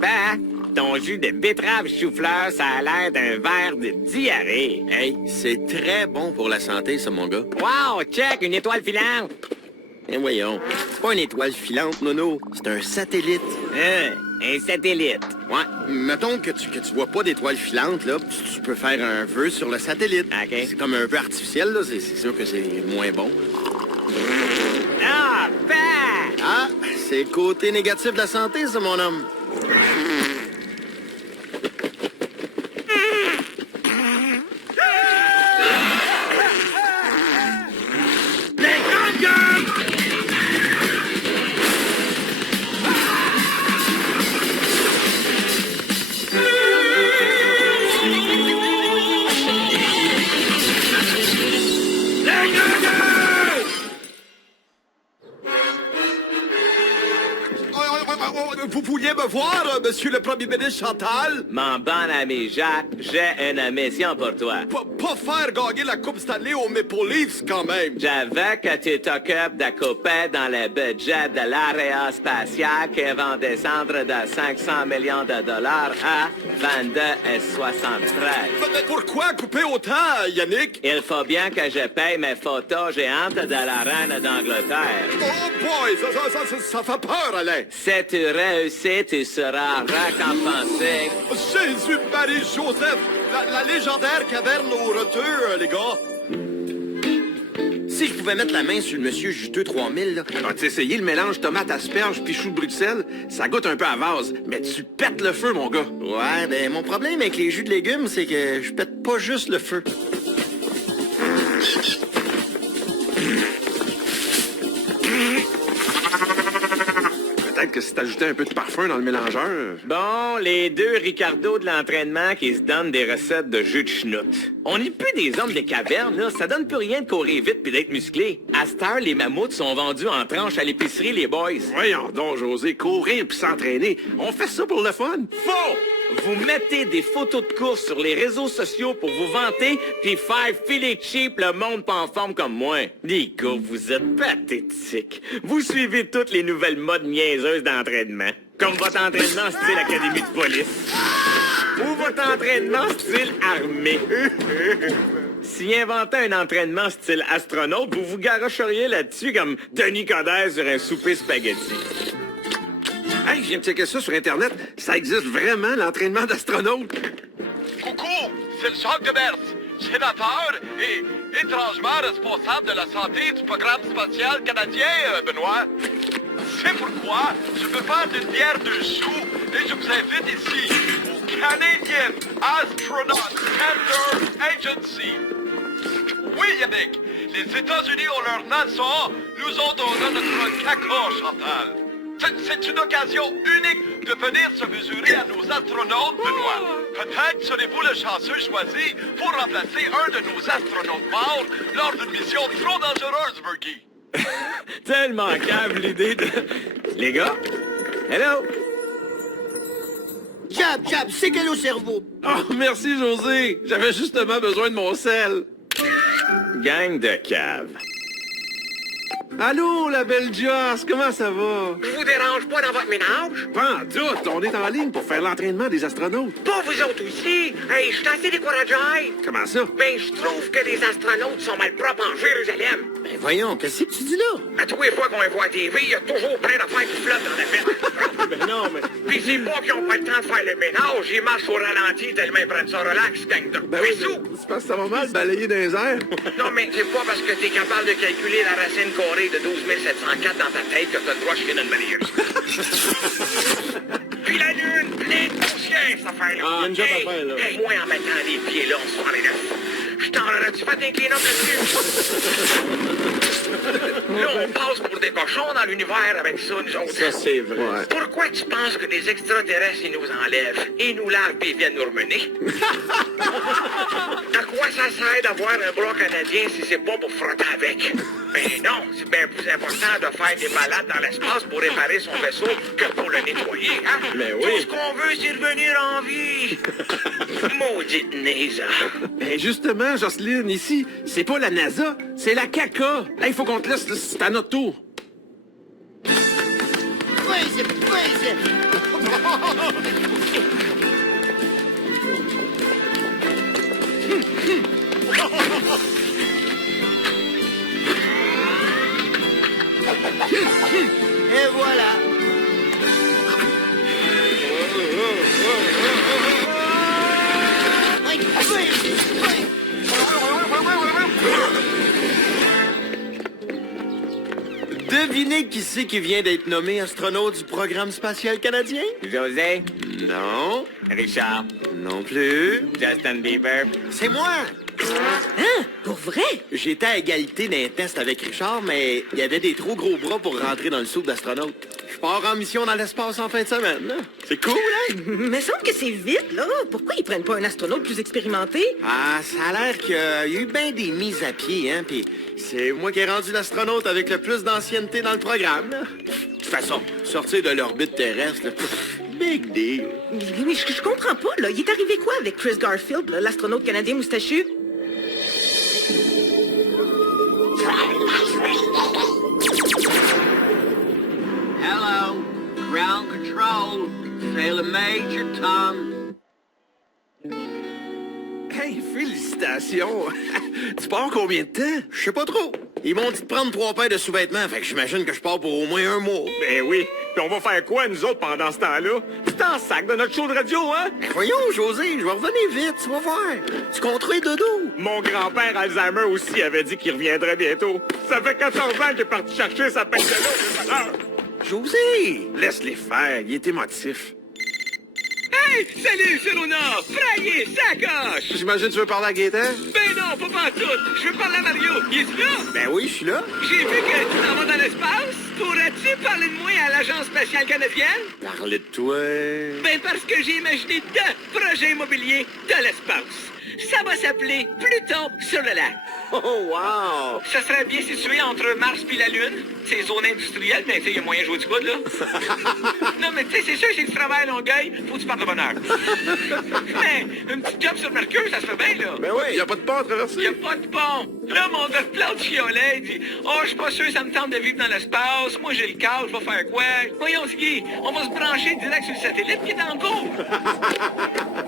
Ben, ton jus de betterave chou-fleur, ça a l'air d'un verre de diarrhée. Hey, c'est très bon pour la santé, ça, mon gars. Wow, check, une étoile filante. Eh voyons, c'est pas une étoile filante, Nono. C'est un satellite. Un satellite. Ouais, mettons que tu vois pas d'étoile filante, là, tu peux faire un vœu sur le satellite. OK. C'est comme un vœu artificiel, là, c'est sûr que c'est moins bon. Ah, ben! Ah, c'est le côté négatif de la santé, ça, mon homme. Les grandes gueules! Vous vouliez me voir, monsieur le premier ministre Chantal? Mon bon ami Jacques, j'ai une mission pour toi. Pas faire gagner la Coupe Stanley aux Maple Leafs, quand même. J'avais que tu t'occupes de couper dans le budget de l'aérospatiale qui va descendre de 500 millions de dollars à 22 et 73. Mais pourquoi couper autant, Yannick? Il faut bien que je paye mes photos géantes de la reine d'Angleterre. Oh boy, ça fait peur, Alain. Si tu réussis, tu seras récompensé. Jésus-Marie-Joseph, la légendaire caverne aux roteux, les gars. Si je pouvais mettre la main sur le monsieur juteux 3000, là... As-tu essayé le mélange tomate-asperge puis chou de Bruxelles? Ça goûte un peu à vase, mais tu pètes le feu, mon gars. Ouais, ben mon problème avec les jus de légumes, c'est que je pète pas juste le feu. Peut-être que si t'ajoutais un peu de parfum dans le mélangeur... Bon, les deux Ricardo de l'entraînement qui se donnent des recettes de jus de schnout. On n'est plus des hommes des cavernes, là. Ça donne plus rien de courir vite puis d'être musclé. À cette heure, les mammouths sont vendus en tranches à l'épicerie, les boys. Voyons donc, José, courir puis s'entraîner. On fait ça pour le fun. Faux! Vous mettez des photos de course sur les réseaux sociaux pour vous vanter puis faire filer cheap le monde pas en forme comme moi. Les gars, vous êtes pathétiques. Vous suivez toutes les nouvelles modes niaiseuses d'entraînement. Comme votre entraînement style académie de police. Ou votre entraînement style armée. Si inventait un entraînement style astronaute, vous vous garocheriez là-dessus comme Denis Coderre sur un souper spaghetti. Hey, je viens de checker ça sur Internet. Ça existe vraiment, l'entraînement d'astronaute. Coucou, c'est le Jacques Demers, sénateur et étrangement responsable de la santé du programme spatial canadien, Benoît. C'est pourquoi je peux faire d'une bière 2 sous et je vous invite ici au Canadian Astronaut Standard Agency. Oui, Yannick, les États-Unis ont leur NASA, nous autres on a notre caca, Chantal. C'est une occasion unique de venir se mesurer à nos astronautes, Benoît. Peut-être serez-vous le chanceux choisi pour remplacer un de nos astronautes morts lors d'une mission trop dangereuse, Bergie. Tellement cave l'idée de... Les gars? Hello? Jab, c'est quel au cerveau? Oh, merci, José. J'avais justement besoin de mon sel. Gang de cave. Allô, la belle Joss, comment ça va? Je vous dérange pas dans votre ménage? Pas en doute, on est en ligne pour faire l'entraînement des astronautes. Pas vous autres aussi. Hey, je suis assez découragé. Comment ça? Ben, je trouve que les astronautes sont mal propres en Jérusalem. Ben voyons, qu'est-ce que tu dis là? À tous les fois qu'on les voit à TV, il y a toujours plein d'affaires qui flottent dans la fête. Ben non, mais... Puis c'est pas qu'ils ont pas le temps de faire le ménage, ils marchent au ralenti tellement ils prennent ça relax, gang de Ben oui, c'est parce que ça va mal balayer dans les airs. Non, mais c'est pas parce que t'es capable de calculer la racine carrée de 12 704 dans ta tête que t'as le droit de chier d'une balayeuse. Puis la lune, pleine de poussière, cette affaire-là. Ah, il y a une job à faire, là. Hey, moi, en mettant les pieds là, on se soirée neuf. Je t'en aurais-tu fait un clean-up là-dessus? Là, on passe pour des cochons dans l'univers avec ça, nous autres. Ça, c'est vrai. Ouais. Pourquoi tu penses que des extraterrestres, ils nous enlèvent et nous lavent et viennent nous remener? À quoi ça sert d'avoir un bras canadien si c'est pas pour frotter avec? Ben non, c'est bien plus important de faire des balades dans l'espace pour réparer son vaisseau que pour le nettoyer, hein? Mais oui. Tout ce qu'on veut, c'est revenir en vie. Maudite NASA. Ben justement, Jocelyne, ici, c'est pas la NASA, c'est la caca. Là, il faut qu'on te laisse, c'est à notre tour. Ouais, Et voilà. Devinez qui c'est qui vient d'être nommé astronaute du programme spatial canadien? José, Non. Richard, Non plus. Justin Bieber. C'est moi! Hein? Pour vrai? J'étais à égalité d'un test avec Richard, mais il y avait des trop gros bras pour rentrer dans le saut d'astronaute. Je pars en mission dans l'espace en fin de semaine. Là. C'est cool, hein? Mais semble que c'est vite, là. Pourquoi ils prennent pas un astronaute plus expérimenté? Ah, ça a l'air qu'il y a eu bien des mises à pied, hein? Puis c'est moi qui ai rendu l'astronaute avec le plus d'ancienneté dans le programme, là. De toute façon, sortir de l'orbite terrestre, là, big deal. Mais je comprends pas, là. Il est arrivé quoi avec Chris Garfield, là, l'astronaute canadien moustachu? Hello, ground control. Sailor Major Tom. Hey, félicitations! Tu pars combien de temps? Je sais pas trop. Ils m'ont dit de prendre 3 paires de sous-vêtements, fait que j'imagine que je pars pour au moins 1 mois. Ben oui. Puis on va faire quoi, nous autres, pendant ce temps-là? C'est en sac de notre show de radio, hein? Ben voyons, José, je vais revenir vite, tu vas voir. Tu compteras les dodo. Mon grand-père Alzheimer aussi avait dit qu'il reviendrait bientôt. Ça fait 14 ans qu'il est parti chercher sa peine de l'eau. José! Laisse-les faire, il est émotif. Hey! Salut, c'est Luna! Braillé, sacoche! J'imagine que tu veux parler à Gaëtan? Ben non, pas pantoute! Je veux parler à Mario! Il est là? Ben oui, je suis là. J'ai vu que tu t'en vas dans l'espace. Pourrais-tu parler de moi à l'Agence spatiale canadienne? Parler de toi. Ben parce que j'ai imaginé 2 projets immobiliers de l'espace. Ça va s'appeler Pluton sur le lac. Oh, wow! Ça serait bien situé entre Mars puis la Lune. C'est zone industrielle, mais tu sais, il y a moyen de jouer du coude, là. Non, mais tu sais, c'est sûr, si tu travailles à Longueuil, faut que tu partes de bonne heure. Mais une petite job sur Mercure, ça se fait bien, là. Ben oui, il n'y a pas de pont à traverser. Il n'y a pas de pont. Là, mon gars de plante chiolet, il dit « Oh, je suis pas sûr, ça me tente de vivre dans l'espace. Moi, j'ai le câble, je vais faire quoi? Voyons, Ziggy, on va se brancher direct sur le satellite qui est en cours. »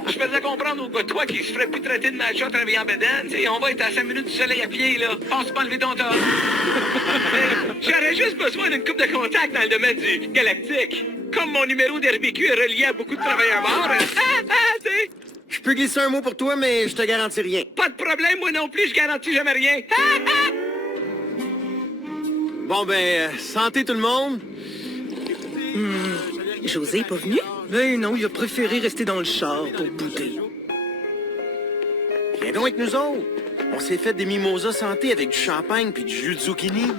Je faisais comprendre au gars de toi qu'il se ferait plus traiter de macho à travailler en bédaine. Tu sais, on va être à 5 minutes du soleil à pied, là. Pense pas enlever ton top. J'aurais juste besoin d'une coupe de contact dans le domaine du galactique. Comme mon numéro d'RBQ est relié à beaucoup de travailleurs morts. Tu sais. Je peux glisser un mot pour toi, mais je te garantis rien. Pas de problème, moi non plus, je garantis jamais rien. Bon, ben, santé tout le monde. José est pas venu? Ben non, il a préféré rester dans le char pour bouder. Viens donc avec nous autres. On s'est fait des mimosas santé avec du champagne puis du jus de zucchini.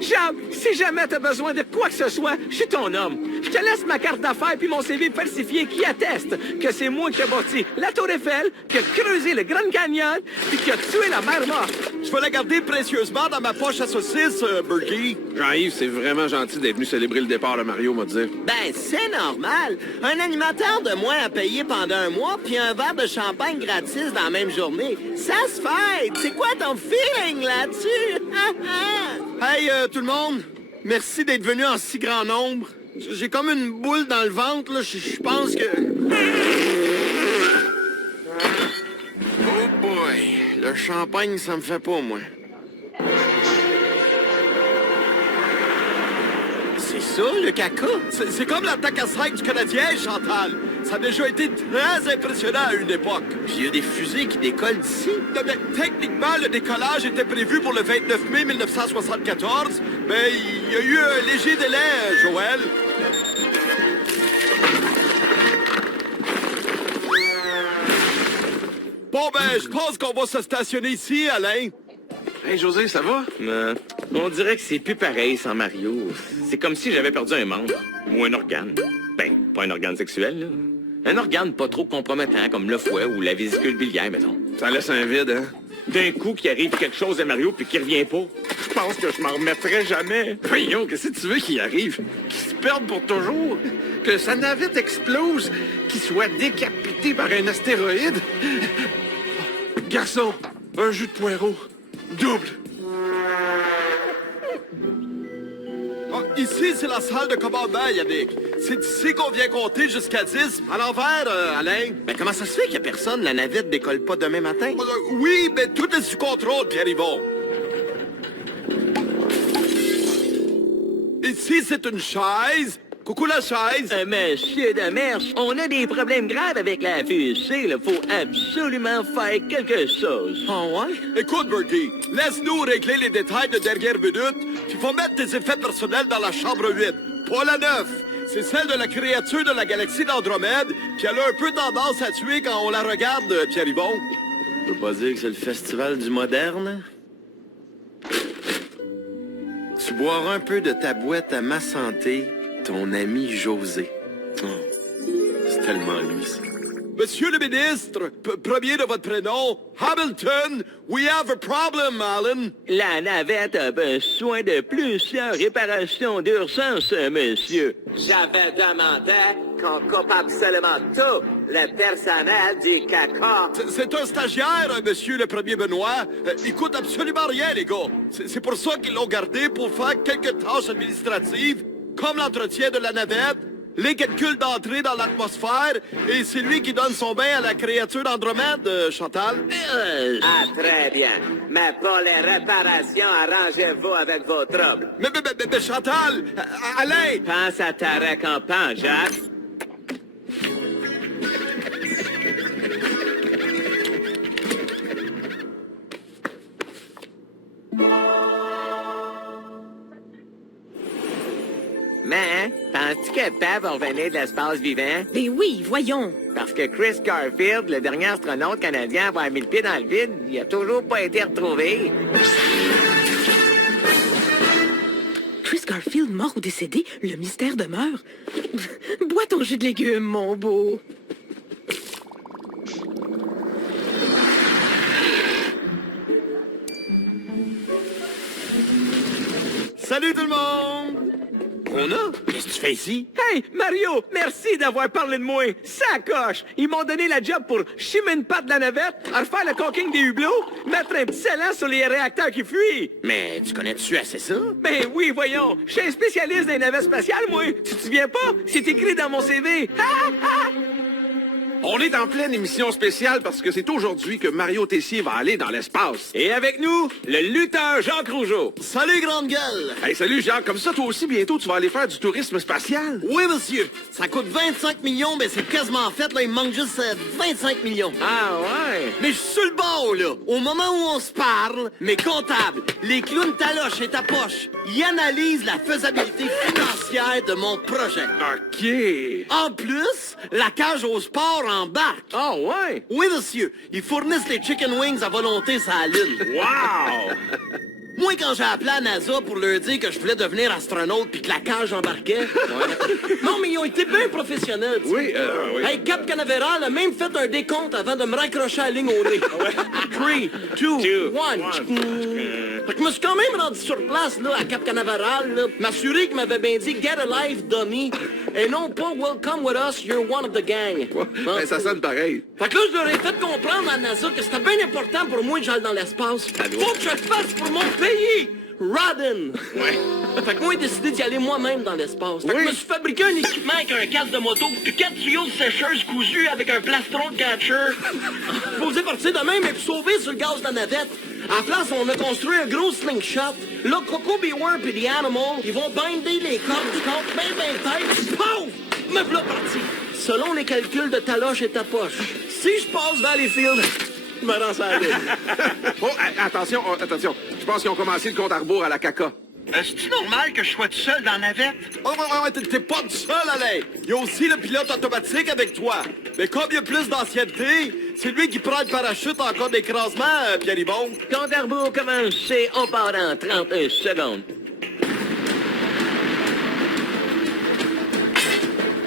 Jab, si jamais t'as besoin de quoi que ce soit, je suis ton homme. Je te laisse ma carte d'affaires puis mon CV falsifié qui atteste que c'est moi qui ai bâti la Tour Eiffel, qui a creusé le Grand Canyon, puis qui a tué la mer morte. Je vais la garder précieusement dans ma poche à saucisse, Berkey. Jean-Yves, c'est vraiment gentil d'être venu célébrer le départ de Mario, m'a dit. Ben, c'est normal. Un animateur de moins à payer pendant 1 mois, puis un verre de champagne gratis dans la même journée. Ça se fait. C'est quoi ton feeling là-dessus? Hey, tout le monde, merci d'être venu en si grand nombre. J'ai comme une boule dans le ventre, là. Je pense que... Oh boy, le champagne, ça me fait pas, moi. C'est ça, le caca? C'est comme l'attaque à strike du Canadien, Chantal. Ça a déjà été très impressionnant à une époque. Puis il y a des fusées qui décollent d'ici. Non, mais techniquement, le décollage était prévu pour le 29 mai 1974. Mais il y a eu un léger délai, Joël. Bon, ben, je pense qu'on va se stationner ici, Alain. Hey, José, ça va? On dirait que c'est plus pareil sans Mario. C'est comme si j'avais perdu un membre. Ou un organe. Ben, pas un organe sexuel, là. Un organe pas trop compromettant, comme le foie ou la vésicule biliaire, mettons. Ça laisse un vide, hein? D'un coup, qu'il arrive quelque chose à Mario puis qu'il revient pas. Je pense que je m'en remettrai jamais. Voyons, qu'est-ce que tu veux qu'il arrive? Qu'il se perde pour toujours? Que sa navette explose? Qu'il soit décapité par un astéroïde? Garçon, un jus de poireau. Double. Oh, Ici, c'est la salle de commandement, Yannick. C'est ici qu'on vient compter jusqu'à 10. À l'envers, Alain. Mais comment ça se fait qu'il y a personne? La navette décolle pas demain matin? Oui, mais tout est sous contrôle, Pierre-Yvon. Ici, c'est une chaise. Coucou la chaise. Monsieur Demers, on a des problèmes graves avec la fusée. Il faut absolument faire quelque chose. Oh ouais? Écoute, Bertie, laisse-nous régler les détails de dernière minute, puis faut mettre tes effets personnels dans la chambre 8. Pas la 9. C'est celle de la créature de la galaxie d'Andromède, puis elle a un peu tendance à tuer quand on la regarde, Pierre-Yvon. Tu peux pas dire que c'est le festival du moderne? Tu boiras un peu de ta boîte à ma santé, ton ami José. Oh, c'est tellement lui, ça. Monsieur le ministre, premier de votre prénom, Hamilton, we have a problem, Alan. La navette a besoin de plusieurs réparations d'urgence, monsieur. J'avais demandé qu'on coupe absolument tout le personnel du caca. C'est un stagiaire, monsieur le premier Benoît. Il coûte absolument rien, les gars. C'est pour ça qu'ils l'ont gardé, pour faire quelques tâches administratives, comme l'entretien de la navette, les calculs d'entrée dans l'atmosphère, et c'est lui qui donne son bain à la créature d'Andromède, Chantal. Ah, très bien. Mais pour les réparations, arrangez-vous avec vos troubles. Mais Chantal, Alain! Pense à ta récompense, Jacques. Mais, penses-tu que Pat va revenir de l'espace vivant? Ben oui, voyons. Parce que Chris Garfield, le dernier astronaute canadien à avoir mis le pied dans le vide, il a toujours pas été retrouvé. Chris Garfield mort ou décédé, le mystère demeure. Bois ton jus de légumes, mon beau. Salut tout le monde! On a? Qu'est-ce que tu fais ici? Hey, Mario, merci d'avoir parlé de moi. Ça coche. Ils m'ont donné la job pour chimer une patte de la navette, à refaire le caulking des hublots, mettre un petit scellant sur les réacteurs qui fuient. Mais tu connais-tu assez ça? Ben oui, voyons. Je suis un spécialiste des navettes spatiales, moi. Tu te souviens pas? C'est écrit dans mon CV. On est en pleine émission spéciale parce que c'est aujourd'hui que Mario Tessier va aller dans l'espace. Et avec nous, le lutteur Jacques Rougeau. Salut, grande gueule! Hey, salut Jacques, comme ça toi aussi bientôt tu vas aller faire du tourisme spatial? Oui, monsieur. Ça coûte 25 millions, mais c'est quasiment fait. Là, il me manque juste 25 millions. Ah ouais? Mais je suis sur le bord, là. Au moment où on se parle, mes comptables, les clowns taloches et ta poche, ils analysent la faisabilité financière de mon projet. OK. En plus, la cage au sport embarque. Ah ouais? Oui, monsieur. Ils fournissent les chicken wings à volonté sur la Lune. Wow! Moi, quand j'ai appelé à NASA pour leur dire que je voulais devenir astronaute puis que la cage embarquait... Non, mais ils ont été bien professionnels. tu sais. Oui, oui. Hey, Cap Canaveral a même fait un décompte avant de me raccrocher à la ligne au nez. 3, 2, 1. Fait que je me suis quand même rendu sur place, là, à Cap Canaveral, là, m'assurer qu'il m'avait bien dit « Get a life, dummy », et non pas « Welcome with us, you're one of the gang ». Ben, ça sonne pareil. Fait que là, je leur ai fait comprendre à NASA que c'était bien important pour moi que j'aille dans l'espace. Faut que je le fasse pour mon pays! Rodden! Ouais. Fait que moi, j'ai décidé d'y aller moi-même dans l'espace. Fait que je me suis fabriqué un équipement avec un casque de moto, puis 4 tuyaux de sécheuse cousus avec un plastron de catcher. Posé partir de même et puis sauver sur le gaz de la navette. À la place, on a construit un gros slingshot. Là, Coco Beware puis The Animal, ils vont binder les cordes du corps ben tête. Pouf! Me voilà parti. Selon les calculs de Taloche et ta poche, si je passe Valleyfield, je me rends sur la Lune. Oh, attention. Je pense qu'ils ont commencé le compte à rebours à la caca. Est-ce normal que je sois tout seul dans la navette? Ouais, t'es pas tout seul, Alain. Il y a aussi le pilote automatique avec toi. Mais comme il y a plus d'ancienneté, c'est lui qui prend le parachute en cas d'écrasement, Pierre-Yvon. Compte à rebours commencé, on part dans 30 secondes.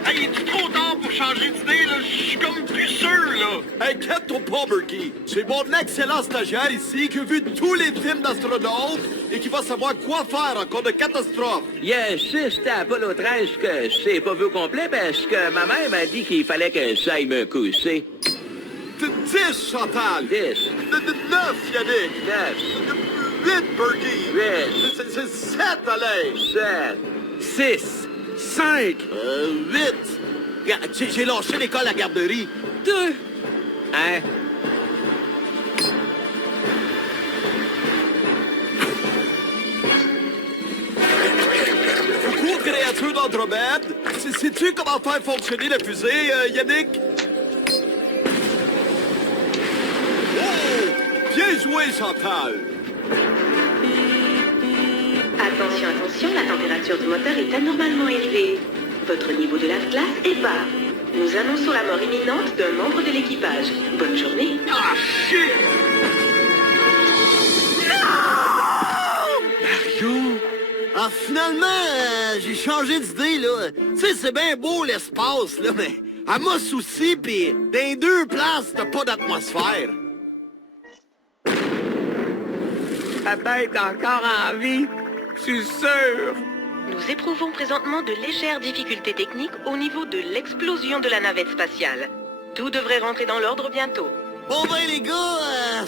Hey, est-tu trop tard pour changer d'idée, là? Je suis comme plus sûr, là. Inquiète-toi pas, Berkey. J'ai mon excellent stagiaire ici qui a vu tous les films d'astronautes et qui va savoir quoi faire en cas de catastrophe. Il y a 6 à Apollo 13 que c'est pas vu au complet parce que ma mère m'a dit qu'il fallait que j'aille me coucher. 10, Chantal. 10. 9, Yannick. 9. 8, Berkey. 8. C'est 7, Alain. 7. 6, 5. 8. Regarde, j'ai lâché l'école à la garderie. 2. Hein? Coucou, créature d'Andromède. Sais-tu comment faire fonctionner la fusée, Yannick? Oh! Bien joué, Chantal. Attention, attention, la température du moteur est anormalement élevée. Votre niveau de lave-glace est bas. Nous annonçons la mort imminente d'un membre de l'équipage. Bonne journée. Ah, shit! Mario! Ah, finalement, j'ai changé d'idée, là. Tu sais, c'est bien beau, l'espace, là, mais à moi souci, pis dans les deux places, t'as pas d'atmosphère. Peut-être encore en vie. Je suis sûr. Nous éprouvons présentement de légères difficultés techniques au niveau de l'explosion de la navette spatiale. Tout devrait rentrer dans l'ordre bientôt. Bon ben les gars,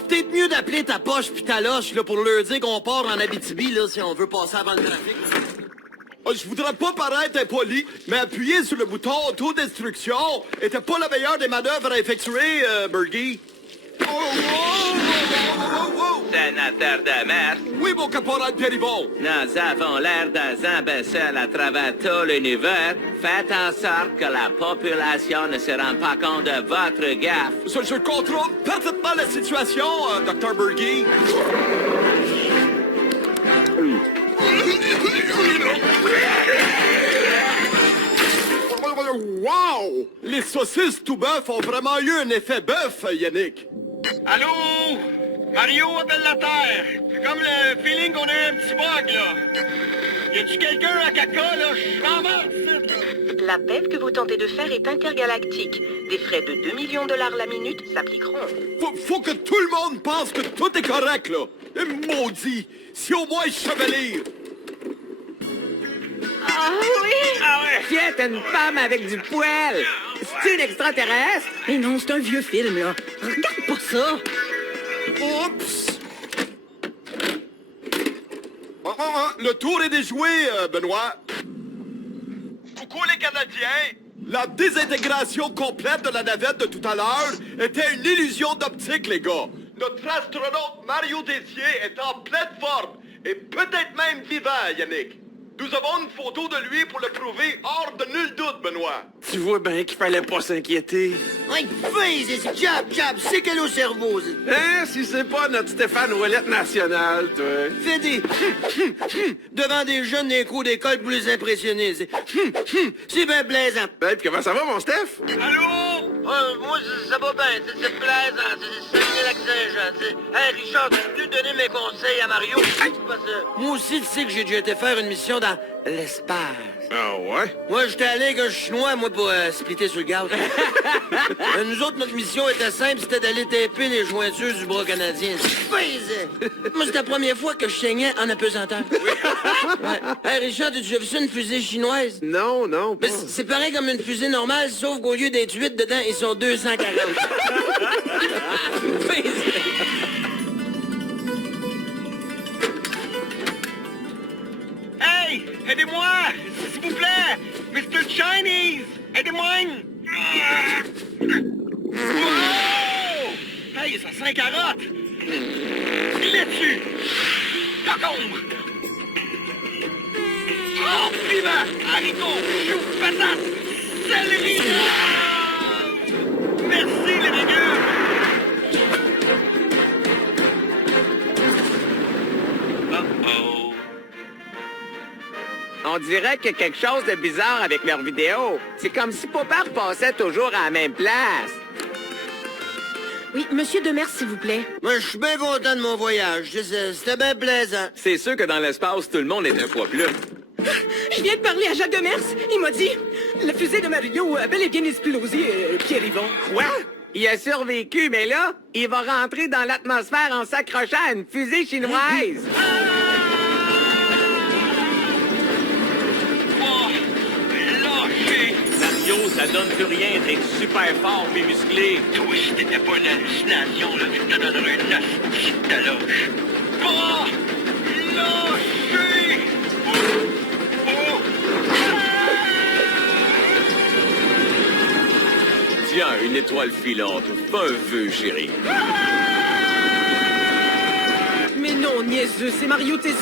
peut-être mieux d'appeler ta poche pis ta loche là, pour leur dire qu'on part en Abitibi là, si on veut passer avant le trafic. Je voudrais pas paraître impoli, mais appuyer sur le bouton autodestruction était pas la meilleure des manœuvres à effectuer, Bergie. Sénateur de Mers, Oui, mon caporal Péribon. nous avons l'air d'un imbécile à travers tout l'univers. Faites en sorte que la population ne se rende pas compte de votre gaffe. Je contrôle parfaitement la situation, Dr. Bergie. Wow! Les saucisses tout bœuf ont vraiment eu un effet bœuf, Yannick. Allô? Mario appelle la Terre. C'est comme le feeling qu'on a eu un petit bug, là. Y a-tu quelqu'un à caca, là? Je suis en mode, ici. L'appel que vous tentez de faire est intergalactique. Des frais de 2 millions de dollars la minute s'appliqueront. Faut que tout le monde pense que tout est correct, là. Et maudit, si au moins je chevelire. Ah oui! Ah ouais! Tiens, t'es une femme avec du poil! C'est une extraterrestre? Mais non, c'est un vieux film, là. Regarde pas ça! Oups! Le tour est déjoué, Benoît. Coucou les Canadiens! La désintégration complète de la navette de tout à l'heure était une illusion d'optique, les gars. Notre astronaute Mario Dessier est en pleine forme et peut-être même vivant, Yannick. Nous avons une photo de lui pour le prouver hors de nul doute, Benoît. Tu vois bien qu'il fallait pas s'inquiéter. Ouais, fais, jab, c'est quel au cerveau, Hein, si c'est pas notre Stéphane Ouellette national, toi. Fais des devant des jeunes d'un cours d'école plus impressionnés. C'est bien plaisant. Ben, puis comment ça va, mon Steph? Allô? Moi, ça va bien. C'est plaisant. C'est relaxant. Hey, Richard, tu peux donner mes conseils à Mario? C'est pas ça. Moi aussi, tu sais que j'ai déjà été faire une mission dans l'espace. Ah ouais? Moi, j'étais allé avec un Chinois, moi, pour splitter sur le gaz. Nous autres, notre mission était simple, c'était d'aller taper les jointures du bras canadien. Moi, c'est la première fois que je saignais en apesanteur. Ouais. Hey, Richard, as-tu déjà vu ça, une fusée chinoise? Non, non, pas. Mais c'est pareil comme une fusée normale, sauf qu'au lieu d'être 8 dedans, ils sont 240. Hey! Aidez-moi! S'il vous plaît! Mr. Chinese! Aidez-moi! Wow! Hey, ça sent carotte! Là-dessus! Concombre! Oh, piment! Haricots! Choux! Patates! Céleri! Merci, les légumes! Uh-oh! On dirait qu'il y a quelque chose de bizarre avec leurs vidéos. C'est comme si Papa repassait toujours à la même place. Oui, Monsieur Demers, s'il vous plaît. Moi, je suis bien content de mon voyage. C'était bien plaisant. C'est sûr que dans l'espace, tout le monde est un poids plus. Je viens de parler à Jacques Demers. Il m'a dit, la fusée de Mario a bel et bien explosé, Pierre-Yvon. Quoi? Il a survécu, mais là, il va rentrer dans l'atmosphère en s'accrochant à une fusée chinoise. Oh! Lâchez! Mario, ça donne plus rien d'être super fort puis musclé. Toi, si t'étais pas une hallucination, là, je te donnerais une astuce de taloche. Oh! Lâchez! Oh! une étoile filante. Pas un vœu, chérie. Mais non, niaiseux, c'est Mario Tessier!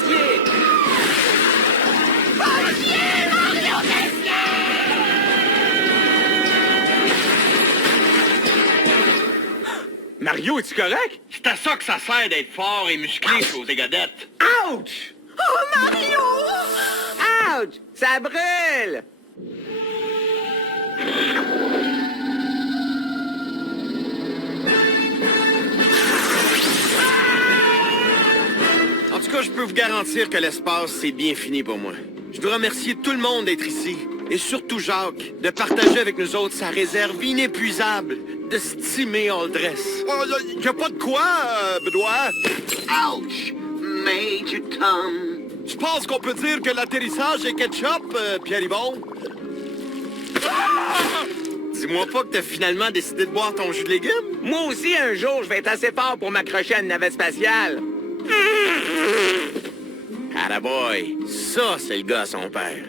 Mario, es-tu correct? C'est à ça que ça sert d'être fort et musclé, José Godette. Ouch! Oh, Mario! Ouch! Ça brûle! En tout cas, je peux vous garantir que l'espace, c'est bien fini pour moi. Je veux remercier tout le monde d'être ici. Et surtout Jacques, de partager avec nous autres sa réserve inépuisable de stimé Aldress. Oh, y a pas de quoi, Benoît. Ouch! Major Tom. Je pense qu'on peut dire que l'atterrissage est ketchup, Pierre-Yvon. Dis-moi pas que t'as finalement décidé de boire ton jus de légumes? Moi aussi, un jour, je vais être assez fort pour m'accrocher à une navette spatiale. Attaboy, ça, c'est le gars à son père.